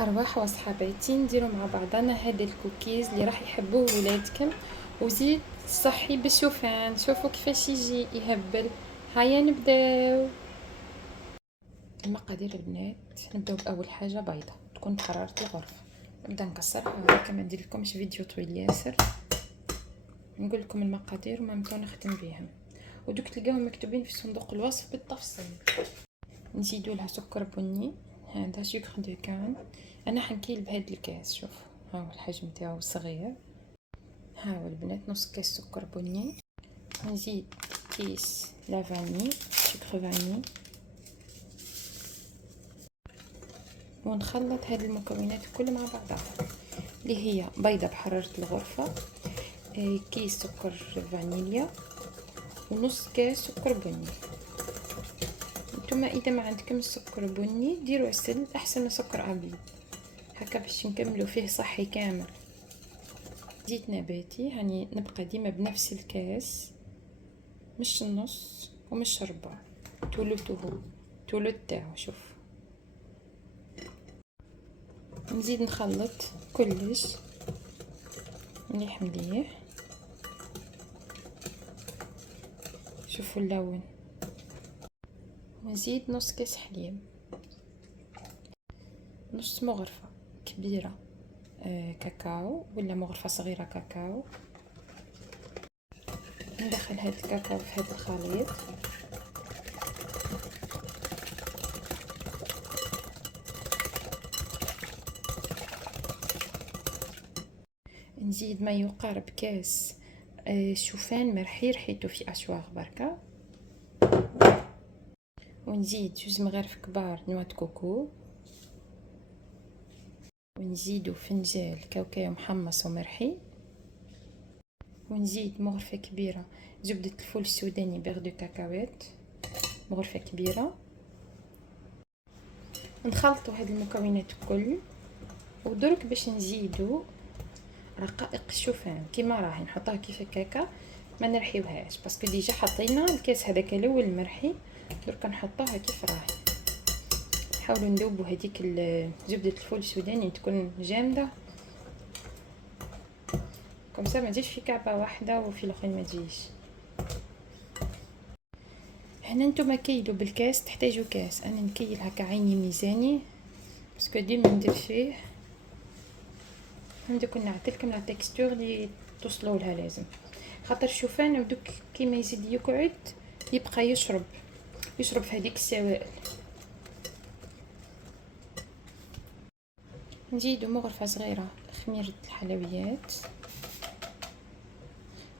أرواح وصحباتي نديرو مع بعضنا هاد الكوكيز اللي راح يحبوه ولادكم وزيد صحي بالشوفان. شوفوا كيفاش يجي يهبل. هيا نبداو. المقادير البنات، نبداو بأول حاجة بيضة تكون بحرارة الغرفة. نبدا نكسرها هكا، ما ندير لكمش فيديو طويل ياسر، نقول لكم المقادير وما متى نختم بهم، ودوك تلقاهم مكتوبين في صندوق الوصف بالتفصيل. نزيدوا لها سكر بني، هذا سكر دو كان. انا حنكيل بهاد الكاس، شوف ها هو الحجم تاعو صغير. ها هو البنات نص كاس سكر بني. نزيد كيس لا فاني، سكر فاني، ونخلط هاد المكونات كل مع بعضها اللي هي بيضة بحرارة الغرفة، كيس سكر فانيليا، ونص كاس سكر بني. نتوما اذا ما عندكم السكر بني ديروا عسل احسن من سكر ابيض، هكا باش نكملوا فيه صحي كامل. زيت نباتي، هاني نبقى ديما بنفس الكاس، مش النص ومش ربع، تولو تاعو. شوف نزيد نخلط كلش مليح مليح. شوفوا اللون. ونزيد نص كاس حليب، نص مغرفة كبيرة كاكاو ولا مغرفة صغيرة كاكاو. ندخل هاد الكاكاو في هاد الخليط، نزيد ما يقارب كاس شوفان مرحي رحيته في اشواغ بركة، ونزيد 2 مغارف كبار نواه كوكو، ونزيدو فنجال كاوكاو محمص ومرحي، ونزيد مغرفة كبيرة زبدة الفول السوداني بيغ دو كاكاوات، مغرفة كبيرة. نخلطوا هاد المكونات الكل، ودرك باش نزيدو رقائق الشوفان كيما راهي نحطوها كيف هكاكا، ما نرحيوهاش باسكو ديجا حطينا الكاس هذاك الاول مرحي، درك نحطوها كيف راهي. نحاولوا نذوبوا هذيك زبده الفول السوداني تكون جامده كمسا ما تجيش في كعبه واحده وفي الاخرين ما تجيش. هنا نتوما كيلو بالكاس تحتاجوا كاس، انا نكيل هكا عيني ميزاني باسكو ديما ندير فيه. عندكم نعطيلكم لا تكستور اللي توصلوا لها لازم، خاطر الشوفان ودوك كيما يزيد يقعد يبقى يشرب في هذيك السوائل. نزيدو مغرفه صغيره خميره الحلويات،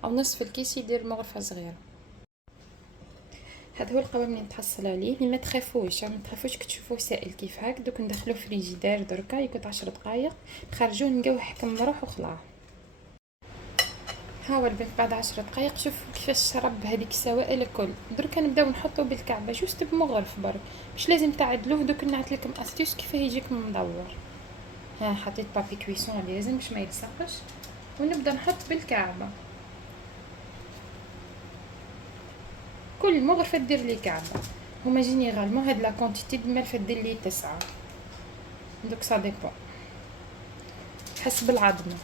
او نصف الكيس يدير مغرفه صغيره. هذا هو القوام اللي نتحصل عليه، ما تخافوش كي تشوفوه سائل كيف هاك. دوك ندخلوه فريجيدير دركا يقعد 10 دقائق، نخرجوه نلقاوه حكم مروح وخلاص. هاو البنت بعد 10 دقائق شوفوا كيفاش شرب هذيك السوائل الكل. دركا نبداو نحطو بالكعبه جوست بمغرف برك، مش لازم تعدلوه. دوك نعطي لكم استيوس كيفاه يجيكم مدور. ها حطيت بابي كويسون لازم باش ما يلصقش، ونبدا نحط بالكعبه كل مغرفه دير لي كعبه. هما جينيرالمون هاد لا كونتيتي بمرفه دير لي 9، دوك سا ديبون حسب العظمه.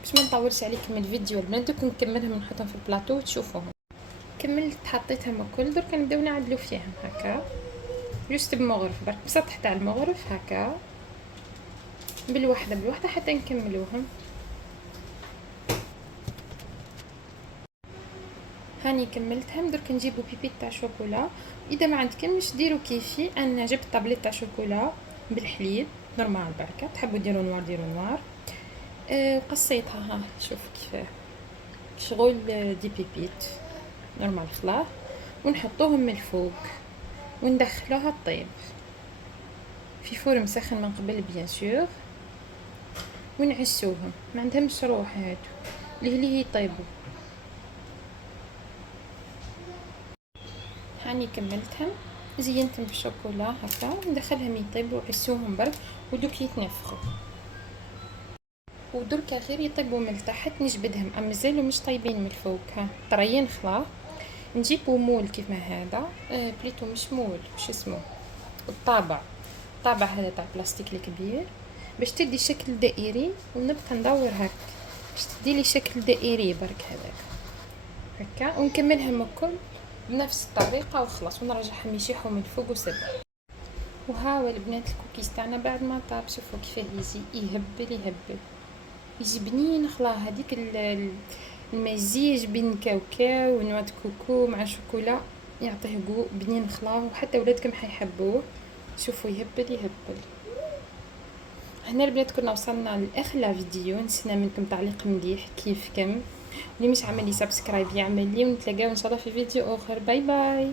باش ما نطولش عليكم الفيديو البنات، دوك نكملهم نحطهم في البلاطو وتشوفوهم. كملت حطيتهم الكل، درك نبداو نعدلو فيهم هكا جوست بمغرف برك بسطح تاع المغرف هكا بالوحده حتى نكملوهم. هاني كملتهم، درك نجيبو بيبي تاع شوكولا. اذا ما عندكمش ديروا كيفي، انا جبت طابليت تاع شوكولا بالحليب نورمال بركه، تحبوا ديروا نوار ديروا نوار. قصيتها ها شوف كيفاه شغل دي بيبيت نورمال خلاص، ونحطوهم من الفوق وندخلوها طيب في فور مسخن من قبل بيان سور، ونعسوهم ما عندهمش روح هادو اللي يطيبوا. هاني كملتهم زينتهم بالشوكولا هكا، ندخلهم يطيبوا عسوهم برك ودوك يتنفخوا، ودركا غير يطيبوا من تحت نجبدهم، اما مازالوا مش طيبين من الفوق ها طريين خلاص. نجيبو مول كيف ما هذا، بليتو مش مول، وش اسمه، الطابع هذا تاع بلاستيك الكبير، باش تدي شكل دائري، ونبقى ندور هكا باش تدي لي شكل دائري برك هذاك هكا، ونكملهم الكل بنفس الطريقه وخلاص، ونرجعهم يشيحوا من فوق وسب. وهاو البنات الكوكيز تاعنا بعد ما طاب، شوفوا كيفاه يجي يهبل يهبل، يجي بنين. خلا هذيك المزيج بين كاوكاو ونواه كوكو مع شوكولا يعطيه جو بنين خلا، وحتى ولادكم حيحبوه. شوفوا يهبل يهبل. هنا البنات كنا وصلنا لاخر فيديو، نسينا منكم تعليق مليح كيفكم، اللي مش عمل لي سبسكرايب يعمل لي، ونتلاقاو ان شاء الله في فيديو اخر. باي باي.